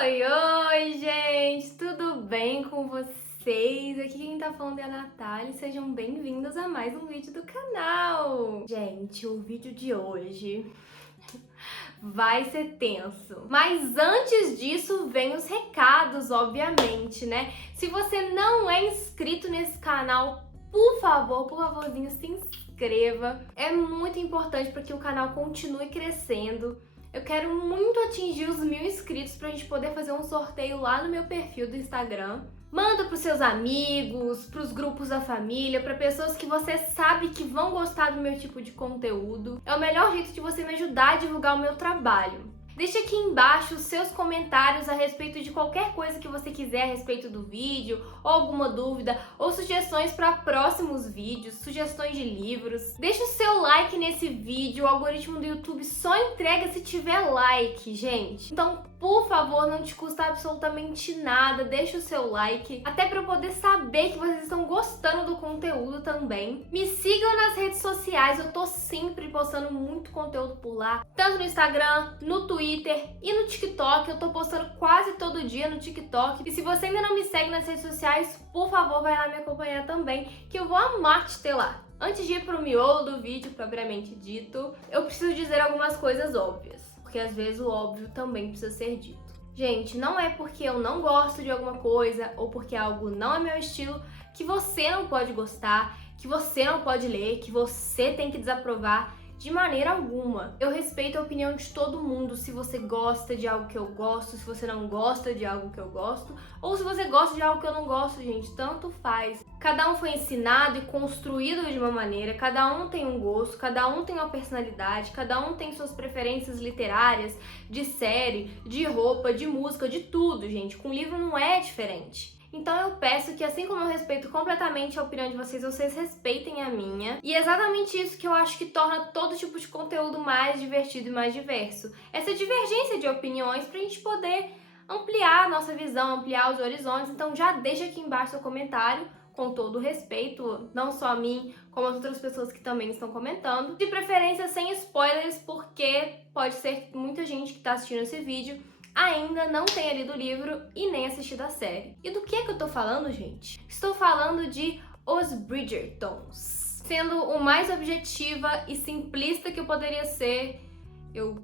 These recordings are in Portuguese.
Oi, oi, gente! Tudo bem com vocês? Aqui quem tá falando é a Natália e sejam bem-vindos a mais um vídeo do canal! Gente, o vídeo de hoje vai ser tenso. Mas antes disso, vem os recados, obviamente, né? Se você não é inscrito nesse canal, por favorzinho, se inscreva. É muito importante para que o canal continue crescendo. Eu quero muito atingir os 1000 inscritos pra gente poder fazer um sorteio lá no meu perfil do Instagram. Manda pros seus amigos, pros grupos da família, pra pessoas que você sabe que vão gostar do meu tipo de conteúdo. É o melhor jeito de você me ajudar a divulgar o meu trabalho. Deixa aqui embaixo os seus comentários a respeito de qualquer coisa que você quiser a respeito do vídeo, ou alguma dúvida, ou sugestões para próximos vídeos, sugestões de livros. Deixa o seu like nesse vídeo, o algoritmo do YouTube só entrega se tiver like, gente. Então, por favor, não te custa absolutamente nada, deixa o seu like, até para eu poder saber que vocês estão gostando do conteúdo também. Me sigam nas redes sociais, eu tô sempre postando muito conteúdo por lá, tanto no Instagram, no Twitter e no TikTok. Eu tô postando quase todo dia no TikTok. E se você ainda não me segue nas redes sociais, por favor, vai lá me acompanhar também, que eu vou amar te ter lá. Antes de ir pro miolo do vídeo, propriamente dito, eu preciso dizer algumas coisas óbvias, porque às vezes o óbvio também precisa ser dito. Gente, não é porque eu não gosto de alguma coisa ou porque algo não é meu estilo que você não pode gostar, que você não pode ler, que você tem que desaprovar. De maneira alguma. Eu respeito a opinião de todo mundo, se você gosta de algo que eu gosto, se você não gosta de algo que eu gosto, ou se você gosta de algo que eu não gosto, gente, tanto faz. Cada um foi ensinado e construído de uma maneira, cada um tem um gosto, cada um tem uma personalidade, cada um tem suas preferências literárias, de série, de roupa, de música, de tudo, gente. Com livro não é diferente. Então eu peço que, assim como eu respeito completamente a opinião de vocês, vocês respeitem a minha. E é exatamente isso que eu acho que torna todo tipo de conteúdo mais divertido e mais diverso. Essa divergência de opiniões pra gente poder ampliar a nossa visão, ampliar os horizontes. Então já deixa aqui embaixo seu comentário, com todo o respeito, não só a mim, como as outras pessoas que também estão comentando. De preferência sem spoilers, porque pode ser que muita gente que tá assistindo esse vídeo ainda não tenha lido o livro e nem assistido a série. E do que eu tô falando, gente? Estou falando de Os Bridgertons. Sendo o mais objetiva e simplista que eu poderia ser, eu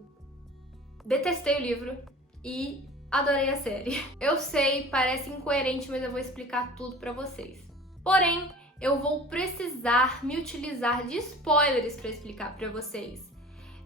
detestei o livro e adorei a série. Eu sei, parece incoerente, mas eu vou explicar tudo pra vocês. Porém, eu vou precisar me utilizar de spoilers pra explicar pra vocês.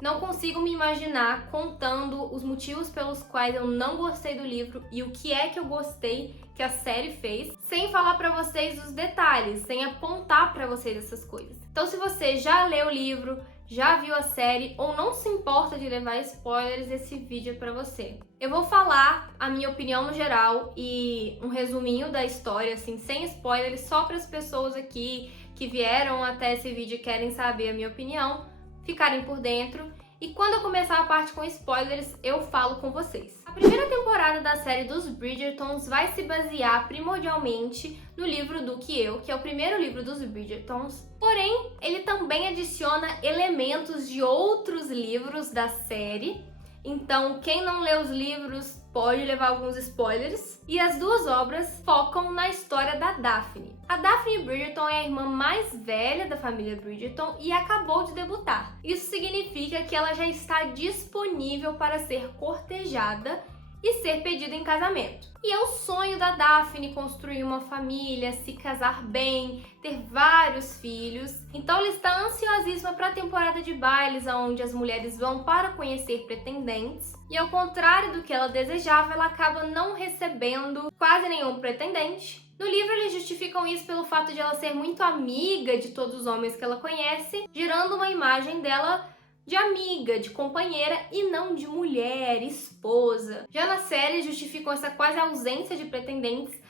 Não consigo me imaginar contando os motivos pelos quais eu não gostei do livro e o que é que eu gostei que a série fez, sem falar pra vocês os detalhes, sem apontar pra vocês essas coisas. Então, se você já leu o livro, já viu a série ou não se importa de levar spoilers, esse vídeo é pra você. Eu vou falar a minha opinião no geral e um resuminho da história, assim, sem spoilers, só para as pessoas aqui que vieram até esse vídeo e querem saber a minha opinião ficarem por dentro, e quando eu começar a parte com spoilers, eu falo com vocês. A primeira temporada da série dos Bridgertons vai se basear primordialmente no livro Do Que Eu, que é o primeiro livro dos Bridgertons, porém, ele também adiciona elementos de outros livros da série. Então, quem não lê os livros pode levar alguns spoilers. E as duas obras focam na história da Daphne. A Daphne Bridgerton é a irmã mais velha da família Bridgerton e acabou de debutar. Isso significa que ela já está disponível para ser cortejada e ser pedida em casamento. E é o sonho da Daphne construir uma família, se casar bem, ter vários filhos. Então ela está ansiosíssima para a temporada de bailes, onde as mulheres vão para conhecer pretendentes. E ao contrário do que ela desejava, ela acaba não recebendo quase nenhum pretendente. No livro eles justificam isso pelo fato de ela ser muito amiga de todos os homens que ela conhece, gerando uma imagem dela de amiga, de companheira e não de mulher, esposa. Já na série justificam essa quase ausência de pretendentes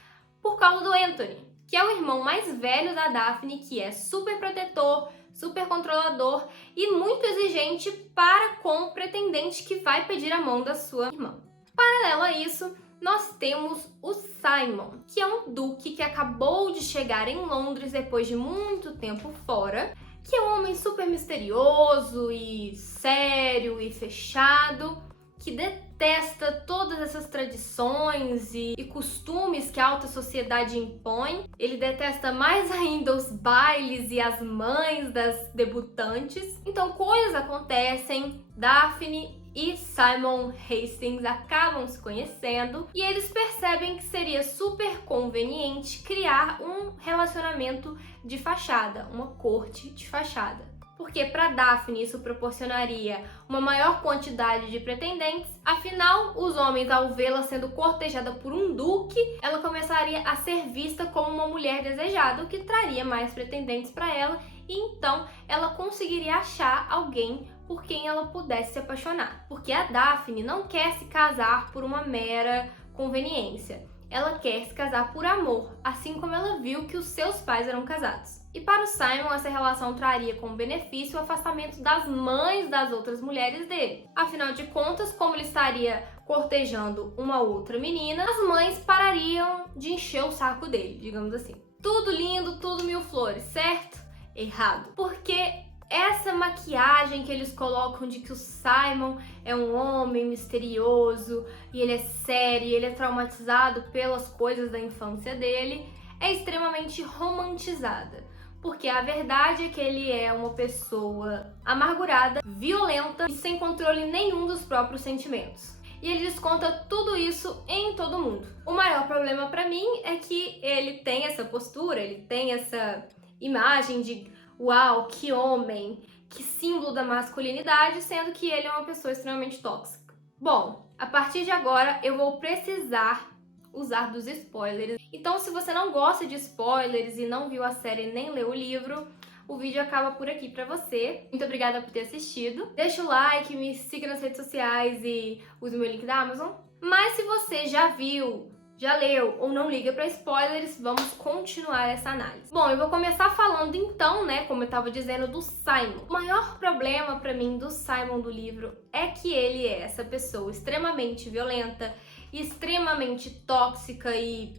por causa do Anthony, que é o irmão mais velho da Daphne, que é super protetor, super controlador e muito exigente para com o pretendente que vai pedir a mão da sua irmã. Paralelo a isso, nós temos o Simon, que é um duque que acabou de chegar em Londres depois de muito tempo fora, que é um homem super misterioso e sério e fechado, que detesta todas essas tradições e costumes que a alta sociedade impõe. Ele detesta mais ainda os bailes e as mães das debutantes. Então coisas acontecem, Daphne e Simon Hastings acabam se conhecendo e eles percebem que seria super conveniente criar um relacionamento de fachada, uma corte de fachada. Porque para Daphne isso proporcionaria uma maior quantidade de pretendentes, afinal, os homens, ao vê-la sendo cortejada por um duque, ela começaria a ser vista como uma mulher desejada, o que traria mais pretendentes para ela, e então ela conseguiria achar alguém por quem ela pudesse se apaixonar. Porque a Daphne não quer se casar por uma mera conveniência. Ela quer se casar por amor, assim como ela viu que os seus pais eram casados. E para o Simon, essa relação traria como benefício o afastamento das mães das outras mulheres dele. Afinal de contas, como ele estaria cortejando uma outra menina, as mães parariam de encher o saco dele, digamos assim. Tudo lindo, tudo mil flores, certo? Errado. Porque essa maquiagem que eles colocam de que o Simon é um homem misterioso e ele é sério, ele é traumatizado pelas coisas da infância dele, é extremamente romantizada. Porque a verdade é que ele é uma pessoa amargurada, violenta e sem controle nenhum dos próprios sentimentos. E ele desconta tudo isso em todo mundo. O maior problema pra mim é que ele tem essa postura, ele tem essa imagem de uau, que homem, que símbolo da masculinidade, sendo que ele é uma pessoa extremamente tóxica. Bom, a partir de agora eu vou precisar usar dos spoilers. Então, se você não gosta de spoilers e não viu a série nem leu o livro, o vídeo acaba por aqui pra você. Muito obrigada por ter assistido. Deixa o like, me siga nas redes sociais e use o meu link da Amazon. Mas se você já viu, já leu ou não liga para spoilers, vamos continuar essa análise. Bom, eu vou começar falando então, né, como eu tava dizendo, do Simon. O maior problema para mim do Simon do livro é que ele é essa pessoa extremamente violenta, extremamente tóxica e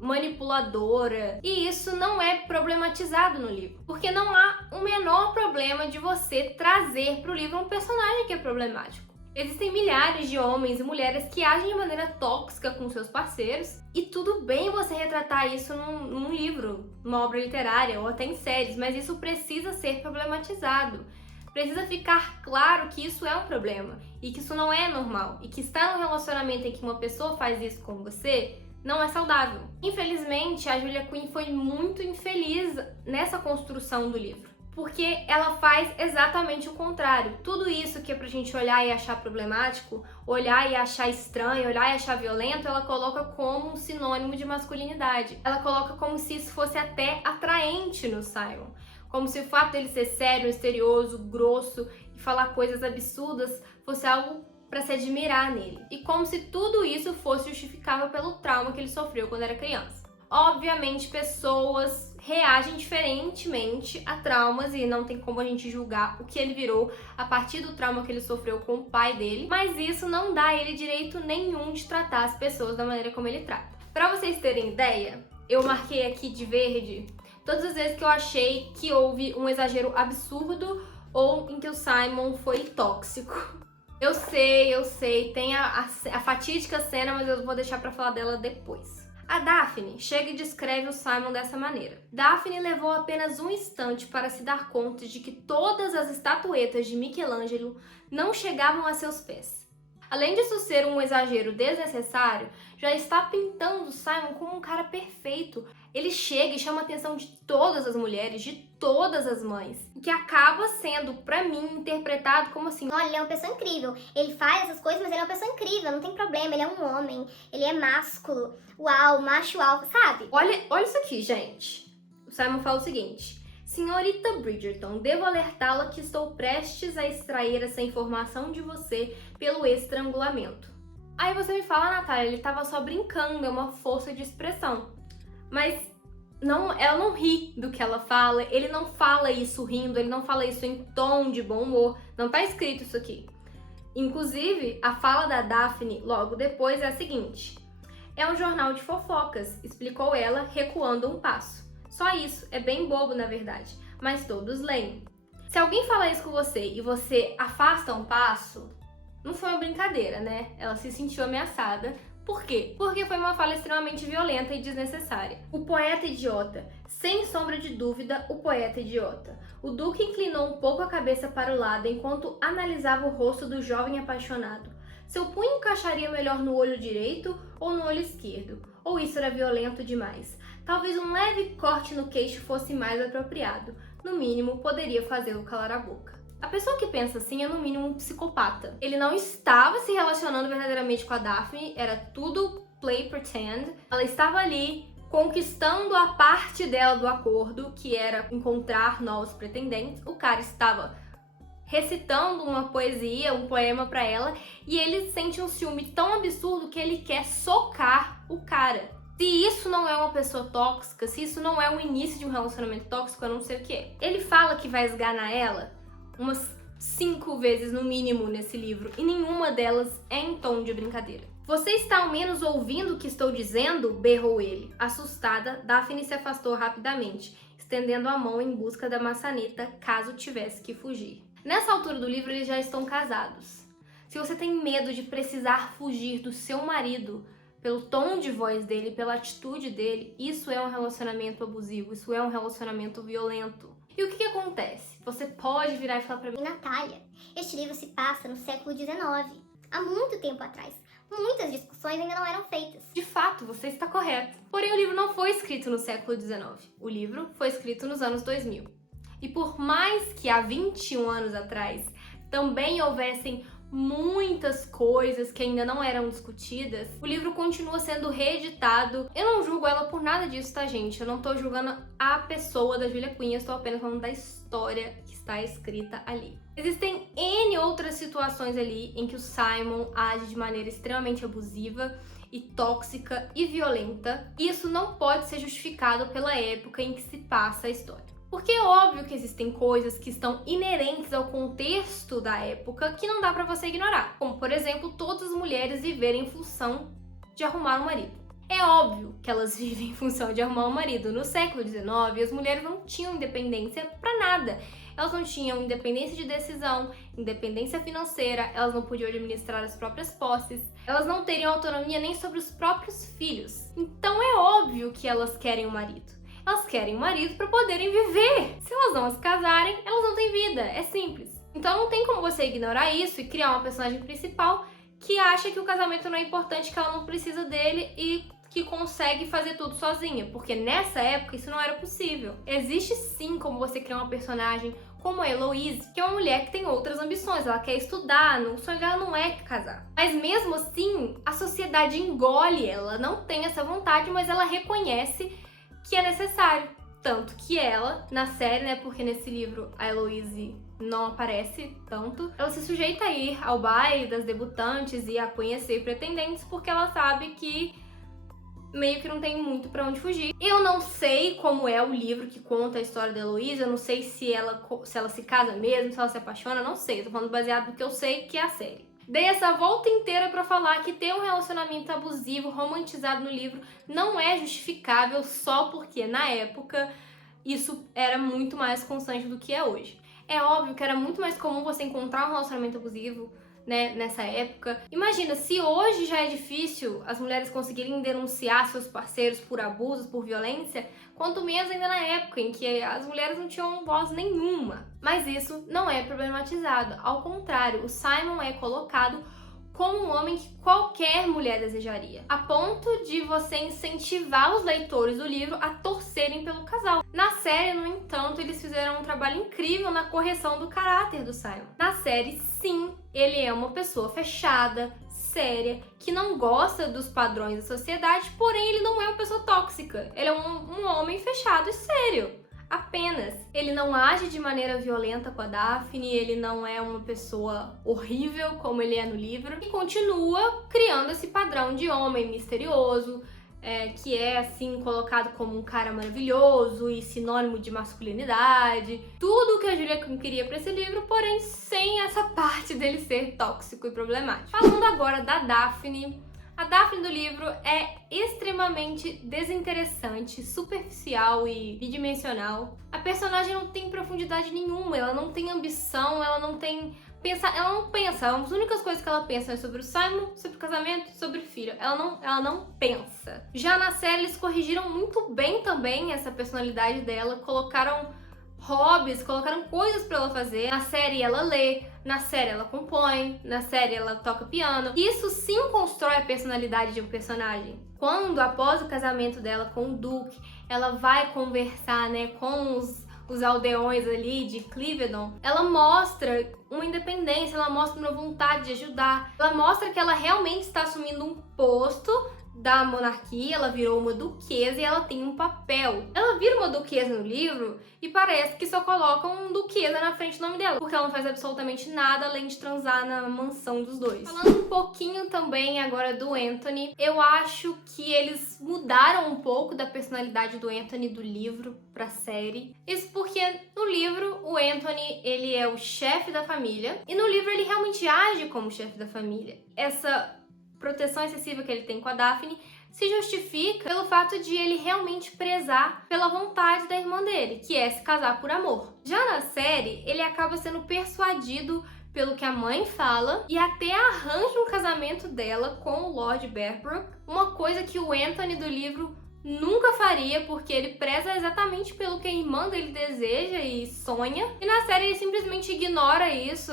manipuladora. E isso não é problematizado no livro, porque não há o menor problema de você trazer para o livro um personagem que é problemático. Existem milhares de homens e mulheres que agem de maneira tóxica com seus parceiros e tudo bem você retratar isso num livro, numa obra literária ou até em séries, mas isso precisa ser problematizado. Precisa ficar claro que isso é um problema e que isso não é normal e que estar num relacionamento em que uma pessoa faz isso com você não é saudável. Infelizmente, a Julia Quinn foi muito infeliz nessa construção do livro. Porque ela faz exatamente o contrário. Tudo isso que é pra gente olhar e achar problemático, olhar e achar estranho, olhar e achar violento, ela coloca como um sinônimo de masculinidade. Ela coloca como se isso fosse até atraente no Simon. Como se o fato dele ser sério, misterioso, grosso e falar coisas absurdas fosse algo pra se admirar nele. E como se tudo isso fosse justificável pelo trauma que ele sofreu quando era criança. Obviamente, pessoas reagem diferentemente a traumas e não tem como a gente julgar o que ele virou a partir do trauma que ele sofreu com o pai dele, mas isso não dá a ele direito nenhum de tratar as pessoas da maneira como ele trata. Pra vocês terem ideia, eu marquei aqui de verde todas as vezes que eu achei que houve um exagero absurdo ou em que o Simon foi tóxico. Eu sei, tem a fatídica cena, mas eu vou deixar pra falar dela depois. A Daphne chega e descreve o Simon dessa maneira. Daphne levou apenas um instante para se dar conta de que todas as estatuetas de Michelangelo não chegavam a seus pés. Além disso ser um exagero desnecessário, já está pintando o Simon como um cara perfeito. Ele chega e chama a atenção de todas as mulheres, de todas as mães, o que acaba sendo, pra mim, interpretado como assim: olha, ele é uma pessoa incrível, ele faz essas coisas, mas ele é uma pessoa incrível, não tem problema, ele é um homem, ele é másculo, uau, macho alfa, sabe? Olha isso aqui, gente. O Simon fala o seguinte: Senhorita Bridgerton, devo alertá-la que estou prestes a extrair essa informação de você pelo estrangulamento. Aí você me fala, Natália, ele tava só brincando, é uma força de expressão. Mas não, ela não ri do que ela fala, ele não fala isso rindo, ele não fala isso em tom de bom humor, não tá escrito isso aqui. Inclusive, a fala da Daphne logo depois é a seguinte: é um jornal de fofocas, explicou ela, recuando um passo. Só isso, é bem bobo na verdade, mas todos leem. Se alguém falar isso com você e você afasta um passo, não foi uma brincadeira, né? Ela se sentiu ameaçada. Por quê? Porque foi uma fala extremamente violenta e desnecessária. O poeta idiota. Sem sombra de dúvida, o poeta idiota. O duque inclinou um pouco a cabeça para o lado enquanto analisava o rosto do jovem apaixonado. Seu punho encaixaria melhor no olho direito ou no olho esquerdo? Ou isso era violento demais? Talvez um leve corte no queixo fosse mais apropriado. No mínimo, poderia fazê-lo calar a boca. A pessoa que pensa assim é no mínimo um psicopata. Ele não estava se relacionando verdadeiramente com a Daphne, era tudo play pretend. Ela estava ali conquistando a parte dela do acordo, que era encontrar novos pretendentes. O cara estava recitando uma poesia, um poema pra ela, e ele sente um ciúme tão absurdo que ele quer socar o cara. Se isso não é uma pessoa tóxica, se isso não é o início de um relacionamento tóxico, eu não sei o que é. Ele fala que vai esganar ela umas 5 vezes no mínimo nesse livro, e nenhuma delas é em tom de brincadeira. Você está ao menos ouvindo o que estou dizendo? Berrou ele. Assustada, Daphne se afastou rapidamente, estendendo a mão em busca da maçaneta caso tivesse que fugir. Nessa altura do livro, eles já estão casados. Se você tem medo de precisar fugir do seu marido pelo tom de voz dele, pela atitude dele, isso é um relacionamento abusivo, isso é um relacionamento violento. E o que acontece? Você pode virar e falar pra mim: Natália, este livro se passa no século XIX, há muito tempo atrás. Muitas discussões ainda não eram feitas. De fato, você está correto. Porém, o livro não foi escrito no século XIX. O livro foi escrito nos anos 2000. E por mais que há 21 anos atrás também houvessem muitas coisas que ainda não eram discutidas, o livro continua sendo reeditado. Eu não julgo ela por nada disso, tá, gente? Eu não tô julgando a pessoa da Julia Quinn, eu estou apenas falando da história que está escrita ali. Existem N outras situações ali em que o Simon age de maneira extremamente abusiva e tóxica e violenta. Isso não pode ser justificado pela época em que se passa a história. Porque é óbvio que existem coisas que estão inerentes ao contexto da época que não dá pra você ignorar. Como, por exemplo, todas as mulheres viverem em função de arrumar um marido. É óbvio que elas vivem em função de arrumar um marido. No século XIX, as mulheres não tinham independência pra nada. Elas não tinham independência de decisão, independência financeira, elas não podiam administrar as próprias posses, elas não teriam autonomia nem sobre os próprios filhos. Então é óbvio que elas querem um marido. Elas querem um marido para poderem viver. Se elas não se casarem, elas não têm vida. É simples. Então não tem como você ignorar isso e criar uma personagem principal que acha que o casamento não é importante, que ela não precisa dele e que consegue fazer tudo sozinha. Porque nessa época isso não era possível. Existe sim como você criar uma personagem como a Heloise, que é uma mulher que tem outras ambições. Ela quer estudar, o sonho dela não é casar. Mas mesmo assim, a sociedade engole ela. Não tem essa vontade, mas ela reconhece que é necessário. Tanto que ela, na série, né, porque nesse livro a Heloise não aparece tanto, ela se sujeita a ir ao baile das debutantes e a conhecer pretendentes porque ela sabe que meio que não tem muito pra onde fugir. Eu não sei como é o livro que conta a história da Heloise, eu não sei se ela se casa mesmo, se ela se apaixona, não sei. Eu tô falando baseado no que eu sei, que é a série. Dei essa volta inteira pra falar que ter um relacionamento abusivo, romantizado no livro, não é justificável só porque, na época, isso era muito mais constante do que é hoje. É óbvio que era muito mais comum você encontrar um relacionamento abusivo, né, nessa época. Imagina, se hoje já é difícil as mulheres conseguirem denunciar seus parceiros por abusos, por violência, quanto menos ainda na época em que as mulheres não tinham voz nenhuma. Mas isso não é problematizado. Ao contrário, o Simon é colocado como um homem que qualquer mulher desejaria, a ponto de você incentivar os leitores do livro a torcerem pelo casal. Na série, no entanto, eles fizeram um trabalho incrível na correção do caráter do Simon. Na série, sim, ele é uma pessoa fechada, séria, que não gosta dos padrões da sociedade, porém ele não é uma pessoa tóxica. Ele é um homem fechado e sério. Apenas. Ele não age de maneira violenta com a Daphne, ele não é uma pessoa horrível como ele é no livro, e continua criando esse padrão de homem misterioso, que é assim colocado como um cara maravilhoso e sinônimo de masculinidade. Tudo o que a Julia Quinn queria pra esse livro, porém sem essa parte dele ser tóxico e problemático. Falando agora da Daphne. A Daphne do livro é extremamente desinteressante, superficial e bidimensional. A personagem não tem profundidade nenhuma, ela não tem ambição, ela não tem pensar, ela não pensa, as únicas coisas que ela pensa é sobre o Simon, sobre o casamento, sobre o filho. Ela não pensa. Já na série eles corrigiram muito bem também essa personalidade dela, colocaram hobbies, colocaram coisas pra ela fazer. Na série ela lê, na série ela compõe, na série ela toca piano. Isso sim constrói a personalidade de um personagem. Quando, após o casamento dela com o Duke, ela vai conversar, né, com os aldeões ali de Cliveden, ela mostra uma independência, ela mostra uma vontade de ajudar, ela mostra que ela realmente está assumindo um posto da monarquia, ela virou uma duquesa e ela tem um papel. Ela vira uma duquesa no livro e parece que só colocam um duquesa na frente do nome dela, porque ela não faz absolutamente nada além de transar na mansão dos dois. Falando um pouquinho também agora do Anthony, eu acho que eles mudaram um pouco da personalidade do Anthony do livro pra série. Isso porque no livro o Anthony, ele é o chefe da família e no livro ele realmente age como chefe da família. Essa proteção excessiva que ele tem com a Daphne se justifica pelo fato de ele realmente prezar pela vontade da irmã dele, que é se casar por amor. Já na série, ele acaba sendo persuadido pelo que a mãe fala e até arranja um casamento dela com o Lord Bearbrook, uma coisa que o Anthony do livro nunca faria, porque ele preza exatamente pelo que a irmã dele deseja e sonha. E na série ele simplesmente ignora isso,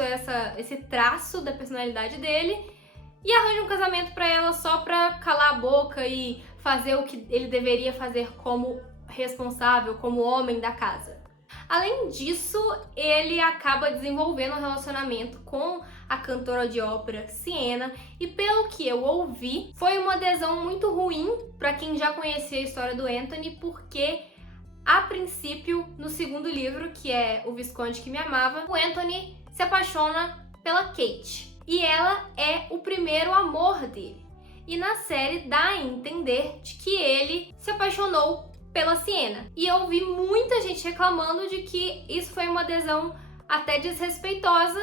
esse traço da personalidade dele, e arranja um casamento pra ela só pra calar a boca e fazer o que ele deveria fazer como responsável, como homem da casa. Além disso, ele acaba desenvolvendo um relacionamento com a cantora de ópera Sienna, e pelo que eu ouvi, foi uma adesão muito ruim pra quem já conhecia a história do Anthony, porque a princípio, no segundo livro, que é O Visconde que Me Amava, o Anthony se apaixona pela Kate. E ela é o primeiro amor dele. E na série dá a entender de que ele se apaixonou pela Sienna. E eu vi muita gente reclamando de que isso foi uma adesão até desrespeitosa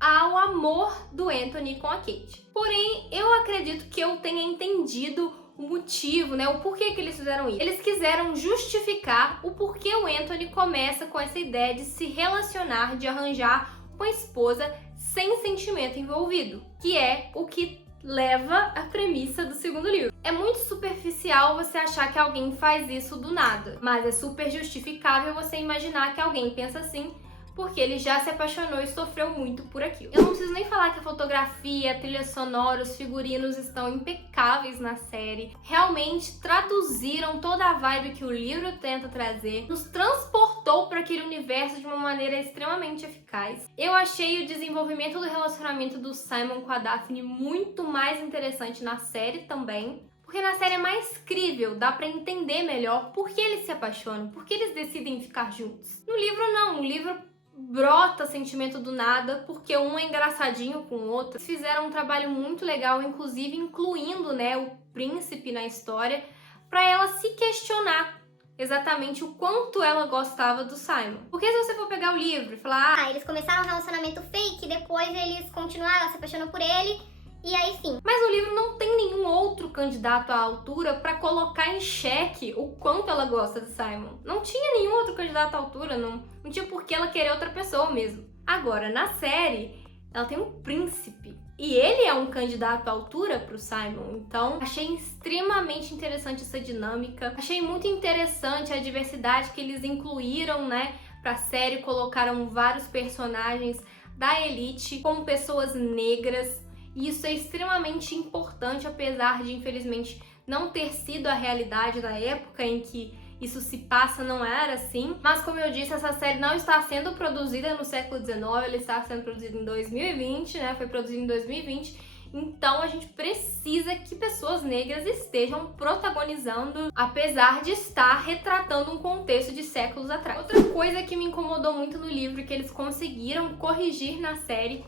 ao amor do Anthony com a Kate. Porém, eu acredito que eu tenha entendido o motivo, né, o porquê que eles fizeram isso. Eles quiseram justificar o porquê o Anthony começa com essa ideia de se relacionar, de arranjar uma esposa sem sentimento envolvido, que é o que leva à premissa do segundo livro. É muito superficial você achar que alguém faz isso do nada, mas é super justificável você imaginar que alguém pensa assim, porque ele já se apaixonou e sofreu muito por aquilo. Eu não preciso nem falar que a fotografia, a trilha sonora, os figurinos estão impecáveis na série. Realmente traduziram toda a vibe que o livro tenta trazer, nos transportou para aquele universo de uma maneira extremamente eficaz. Eu achei o desenvolvimento do relacionamento do Simon com a Daphne muito mais interessante na série também. Porque na série é mais crível, dá pra entender melhor por que eles se apaixonam, por que eles decidem ficar juntos. No livro não, no livro brota sentimento do nada, porque um é engraçadinho com o outro. Eles fizeram um trabalho muito legal, inclusive incluindo, né, o príncipe na história, pra ela se questionar exatamente o quanto ela gostava do Simon. Porque se você for pegar o livro e falar, eles começaram um relacionamento fake, depois eles continuaram, ela se apaixonou por ele, e aí sim. Mas no livro não tem nenhum outro candidato à altura pra colocar em xeque o quanto ela gosta de Simon. Não tinha nenhum outro candidato à altura, não tinha por que ela querer outra pessoa mesmo. Agora, na série, ela tem um príncipe. E ele é um candidato à altura pro Simon. Então, achei extremamente interessante essa dinâmica. Achei muito interessante a diversidade que eles incluíram, né, pra série. Colocaram vários personagens da elite como pessoas negras. E isso é extremamente importante, apesar de, infelizmente, não ter sido a realidade na época em que isso se passa, não era assim. Mas, como eu disse, essa série não está sendo produzida no século XIX, ela está sendo produzida em 2020, né? Foi produzida em 2020. Então, a gente precisa que pessoas negras estejam protagonizando, apesar de estar retratando um contexto de séculos atrás. Outra coisa que me incomodou muito no livro e que eles conseguiram corrigir na série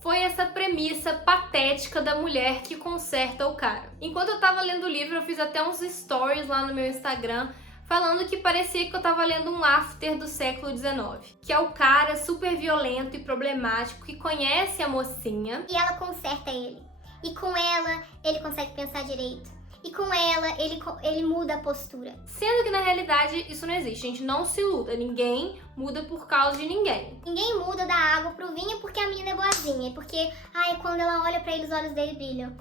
foi essa premissa patética da mulher que conserta o cara. Enquanto eu tava lendo o livro, eu fiz até uns stories lá no meu Instagram falando que parecia que eu tava lendo um after do século XIX, que é o cara super violento e problemático que conhece a mocinha e ela conserta ele. E com ela, ele consegue pensar direito. E com ela, ele muda a postura. Sendo que na realidade isso não existe, a gente não se iluda, ninguém muda por causa de ninguém. Ninguém muda da água pro vinho porque a menina é boazinha, porque, quando ela olha pra ele, os olhos dele brilham.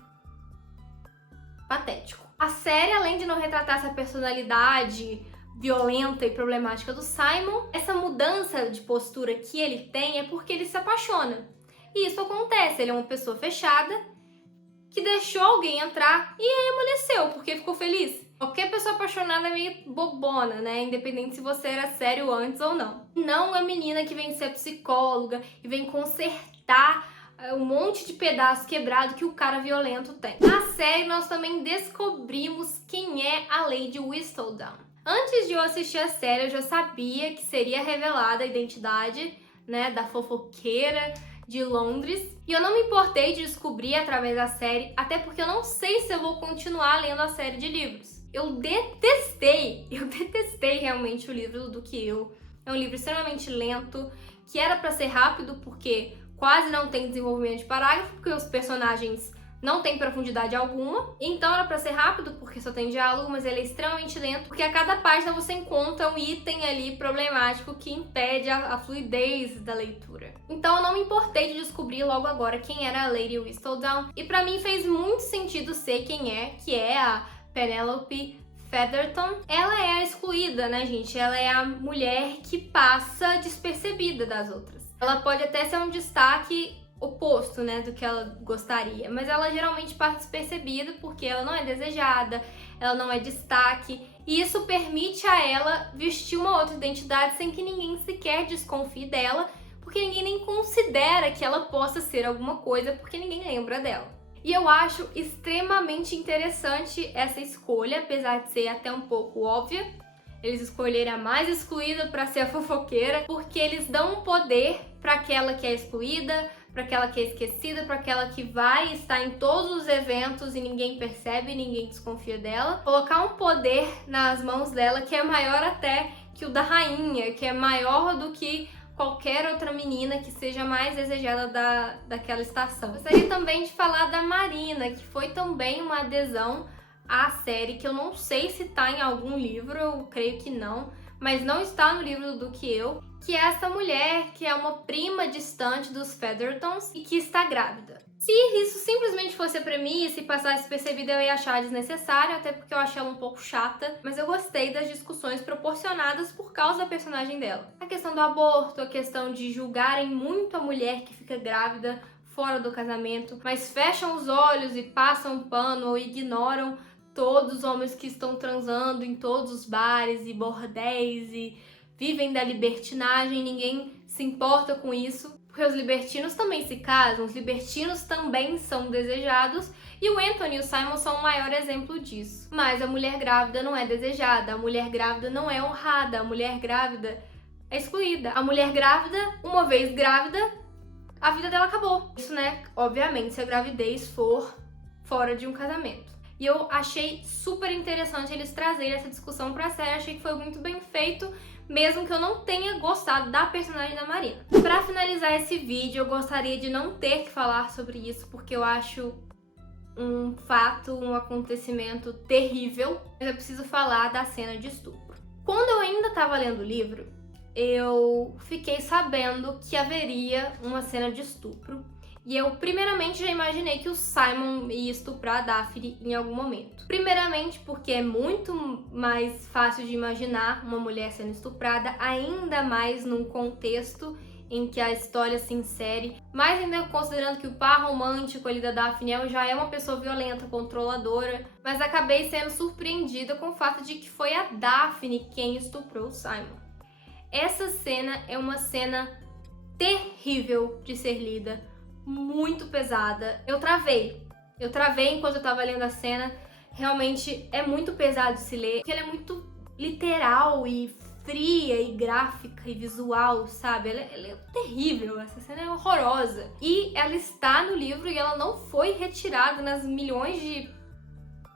Patético. A série, além de não retratar essa personalidade violenta e problemática do Simon, essa mudança de postura que ele tem é porque ele se apaixona. E isso acontece, ele é uma pessoa fechada que deixou alguém entrar e aí amoleceu porque ficou feliz. Qualquer pessoa apaixonada é meio bobona, né? Independente se você era sério antes ou não. Não a menina que vem ser psicóloga e vem consertar um monte de pedaço quebrado que o cara violento tem. Na série, nós também descobrimos quem é a Lady Whistledown. Antes de eu assistir a série, eu já sabia que seria revelada a identidade, né, da fofoqueira de Londres. E eu não me importei de descobrir através da série, até porque eu não sei se eu vou continuar lendo a série de livros. Eu detestei realmente o livro do que eu. É um livro extremamente lento, que era pra ser rápido porque quase não tem desenvolvimento de parágrafo, porque os personagens não têm profundidade alguma. Então era pra ser rápido porque só tem diálogo, mas ele é extremamente lento, porque a cada página você encontra um item ali problemático que impede a fluidez da leitura. Então eu não me importei de descobrir logo agora quem era a Lady Whistledown, e pra mim fez muito sentido ser quem é, que é a Penelope Featherton. Ela é a excluída, né, gente? Ela é a mulher que passa despercebida das outras. Ela pode até ser um destaque oposto, né, do que ela gostaria, mas ela geralmente passa despercebida porque ela não é desejada, ela não é destaque, e isso permite a ela vestir uma outra identidade sem que ninguém sequer desconfie dela, porque ninguém nem considera que ela possa ser alguma coisa, porque ninguém lembra dela. E eu acho extremamente interessante essa escolha, apesar de ser até um pouco óbvia. Eles escolheram a mais excluída para ser a fofoqueira, porque eles dão um poder para aquela que é excluída, para aquela que é esquecida, para aquela que vai estar em todos os eventos e ninguém percebe, ninguém desconfia dela. Colocar um poder nas mãos dela que é maior até que o da rainha, que é maior do que qualquer outra menina que seja mais desejada daquela estação. Gostaria também de falar da Marina, que foi também uma adesão à série, que eu não sei se tá em algum livro, eu creio que não, mas não está no livro do que eu, que é essa mulher que é uma prima distante dos Feathertons e que está grávida. Se isso simplesmente fosse a premissa e passasse despercebida, eu ia achar desnecessário, até porque eu achei ela um pouco chata, mas eu gostei das discussões proporcionadas por causa da personagem dela. A questão do aborto, a questão de julgarem muito a mulher que fica grávida fora do casamento, mas fecham os olhos e passam um pano ou ignoram todos os homens que estão transando em todos os bares e bordéis e vivem da libertinagem, ninguém se importa com isso, porque os libertinos também se casam, os libertinos também são desejados, e o Anthony e o Simon são o maior exemplo disso. Mas a mulher grávida não é desejada, a mulher grávida não é honrada, a mulher grávida é excluída. A mulher grávida, uma vez grávida, a vida dela acabou. Isso, né, obviamente, se a gravidez for fora de um casamento. E eu achei super interessante eles trazerem essa discussão pra série, achei que foi muito bem feito, mesmo que eu não tenha gostado da personagem da Marina. Pra finalizar esse vídeo, eu gostaria de não ter que falar sobre isso, porque eu acho um fato, um acontecimento terrível, mas eu preciso falar da cena de estupro. Quando eu ainda estava lendo o livro, eu fiquei sabendo que haveria uma cena de estupro, e eu primeiramente já imaginei que o Simon ia estuprar a Daphne em algum momento. Primeiramente porque é muito mais fácil de imaginar uma mulher sendo estuprada, ainda mais num contexto em que a história se insere, mas ainda considerando que o par romântico ali da Daphne já é uma pessoa violenta, controladora, mas acabei sendo surpreendida com o fato de que foi a Daphne quem estuprou o Simon. Essa cena é uma cena terrível de ser lida, muito pesada. Eu travei enquanto eu tava lendo a cena. Realmente é muito pesado de se ler, porque ela é muito literal e fria e gráfica e visual, sabe? Ela é terrível, essa cena é horrorosa. E ela está no livro e ela não foi retirada nas milhões de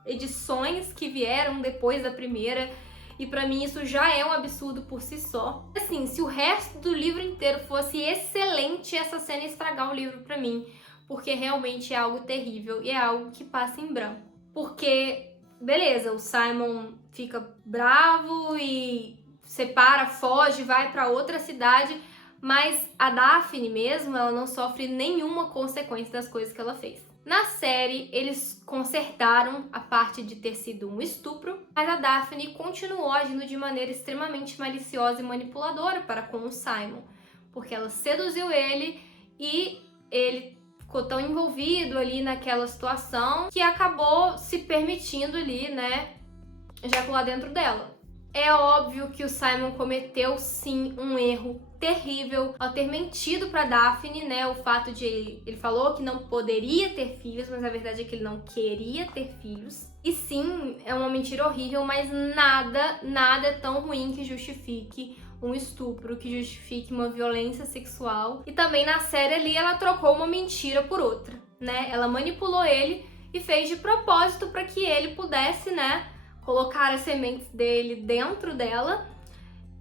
edições que vieram depois da primeira. E pra mim isso já é um absurdo por si só. Assim, se o resto do livro inteiro fosse excelente, essa cena ia estragar o livro pra mim, porque realmente é algo terrível e é algo que passa em branco. Porque beleza, o Simon fica bravo e separa, foge, vai pra outra cidade, mas a Daphne mesmo, ela não sofre nenhuma consequência das coisas que ela fez. Na série, eles consertaram a parte de ter sido um estupro, mas a Daphne continuou agindo de maneira extremamente maliciosa e manipuladora para com o Simon, porque ela seduziu ele e ele ficou tão envolvido ali naquela situação que acabou se permitindo ali, né, ejacular dentro dela. É óbvio que o Simon cometeu sim um erro terrível ao ter mentido pra Daphne, né? O fato de ele falou que não poderia ter filhos, mas a verdade é que ele não queria ter filhos. E sim, é uma mentira horrível, mas nada é tão ruim que justifique um estupro, que justifique uma violência sexual. E também na série ali ela trocou uma mentira por outra, né? Ela manipulou ele e fez de propósito para que ele pudesse, né, colocar as sementes dele dentro dela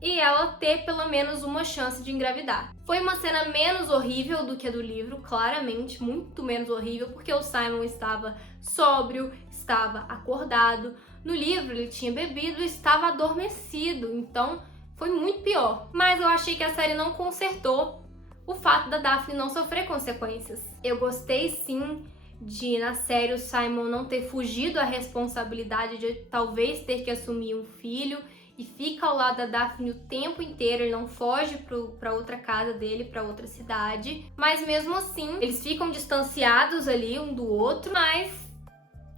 e ela ter pelo menos uma chance de engravidar. Foi uma cena menos horrível do que a do livro, claramente, muito menos horrível, porque o Simon estava sóbrio, estava acordado. No livro ele tinha bebido e estava adormecido, então foi muito pior. Mas eu achei que a série não consertou o fato da Daphne não sofrer consequências. Eu gostei sim de, na série, o Simon não ter fugido à responsabilidade de talvez ter que assumir um filho e fica ao lado da Daphne o tempo inteiro, ele não foge pra outra casa dele, pra outra cidade. Mas mesmo assim, eles ficam distanciados ali um do outro, mas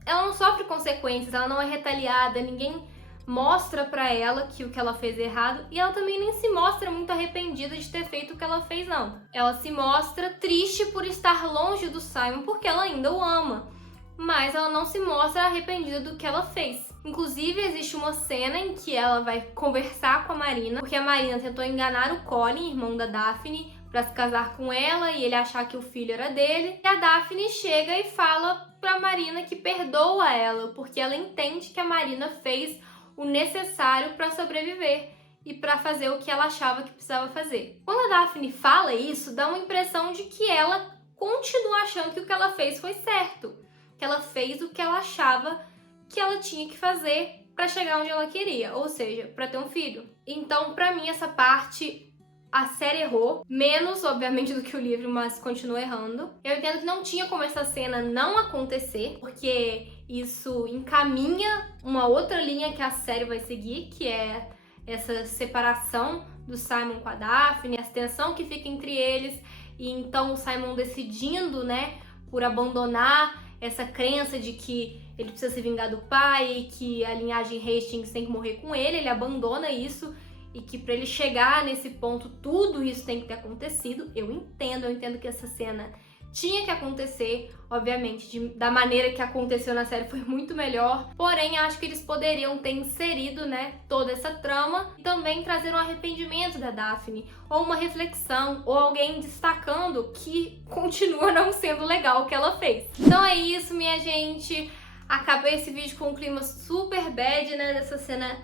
ela não sofre consequências, ela não é retaliada, ninguém mostra pra ela que o que ela fez é errado e ela também nem se mostra muito arrependida de ter feito o que ela fez, não. Ela se mostra triste por estar longe do Simon porque ela ainda o ama, mas ela não se mostra arrependida do que ela fez. Inclusive, existe uma cena em que ela vai conversar com a Marina, porque a Marina tentou enganar o Colin, irmão da Daphne, pra se casar com ela e ele achar que o filho era dele. E a Daphne chega e fala pra Marina que perdoa ela, porque ela entende que a Marina fez o necessário para sobreviver e para fazer o que ela achava que precisava fazer. Quando a Daphne fala isso, dá uma impressão de que ela continua achando que o que ela fez foi certo, que ela fez o que ela achava que ela tinha que fazer para chegar onde ela queria, ou seja, para ter um filho. Então, para mim, essa parte a série errou, menos, obviamente, do que o livro, mas continua errando. Eu entendo que não tinha como essa cena não acontecer, porque isso encaminha uma outra linha que a série vai seguir, que é essa separação do Simon com a Daphne, essa tensão que fica entre eles, e então o Simon decidindo, né, por abandonar essa crença de que ele precisa se vingar do pai e que a linhagem Hastings tem que morrer com ele abandona isso e que pra ele chegar nesse ponto tudo isso tem que ter acontecido. Eu entendo que essa cena tinha que acontecer, obviamente, da maneira que aconteceu na série foi muito melhor, porém acho que eles poderiam ter inserido, né, toda essa trama e também trazer um arrependimento da Daphne, ou uma reflexão, ou alguém destacando que continua não sendo legal o que ela fez. Então é isso, minha gente, acabei esse vídeo com um clima super bad, né, dessa cena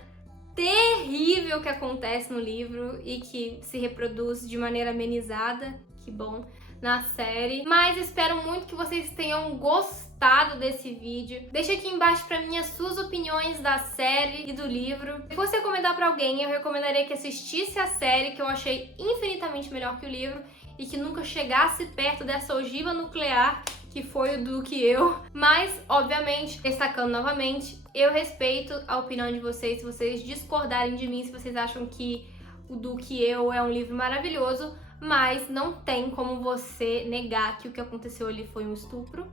terrível que acontece no livro e que se reproduz de maneira amenizada, que bom, na série. Mas espero muito que vocês tenham gostado desse vídeo. Deixa aqui embaixo pra mim as suas opiniões da série e do livro. Se fosse recomendar pra alguém, eu recomendaria que assistisse a série, que eu achei infinitamente melhor que o livro e que nunca chegasse perto dessa ogiva nuclear que foi o Duque e eu. Mas, obviamente, destacando novamente, eu respeito a opinião de vocês. Se vocês discordarem de mim, se vocês acham que o Duque e eu é um livro maravilhoso, mas não tem como você negar que o que aconteceu ali foi um estupro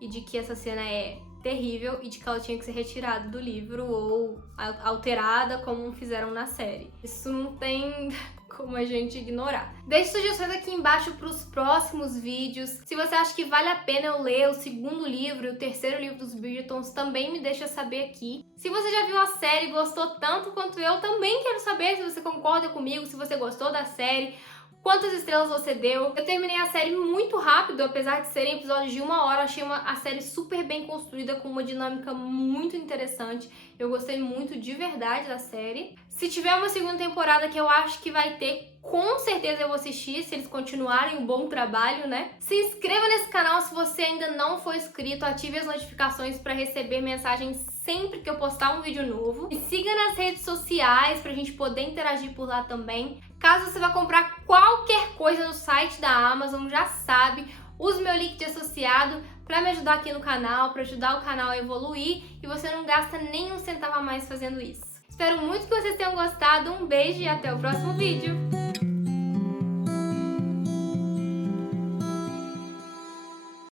e de que essa cena é terrível e de que ela tinha que ser retirada do livro ou alterada como fizeram na série. Isso não tem como a gente ignorar. Deixe sugestões aqui embaixo para os próximos vídeos. Se você acha que vale a pena eu ler o segundo livro e o terceiro livro dos Bridgertons, também me deixa saber aqui. Se você já viu a série e gostou tanto quanto eu, também quero saber se você concorda comigo, se você gostou da série, quantas estrelas você deu. Eu terminei a série muito rápido, apesar de serem episódios de 1 hora. Achei a série super bem construída, com uma dinâmica muito interessante. Eu gostei muito de verdade da série. Se tiver uma segunda temporada, que eu acho que vai ter, com certeza eu vou assistir, se eles continuarem o bom trabalho, né? Se inscreva nesse canal se você ainda não for inscrito, ative as notificações para receber mensagens sempre que eu postar um vídeo novo. Me siga nas redes sociais pra gente poder interagir por lá também. Caso você vá comprar qualquer coisa no site da Amazon, já sabe, use meu link de associado para me ajudar aqui no canal, para ajudar o canal a evoluir e você não gasta nem um centavo a mais fazendo isso. Espero muito que vocês tenham gostado, um beijo e até o próximo vídeo!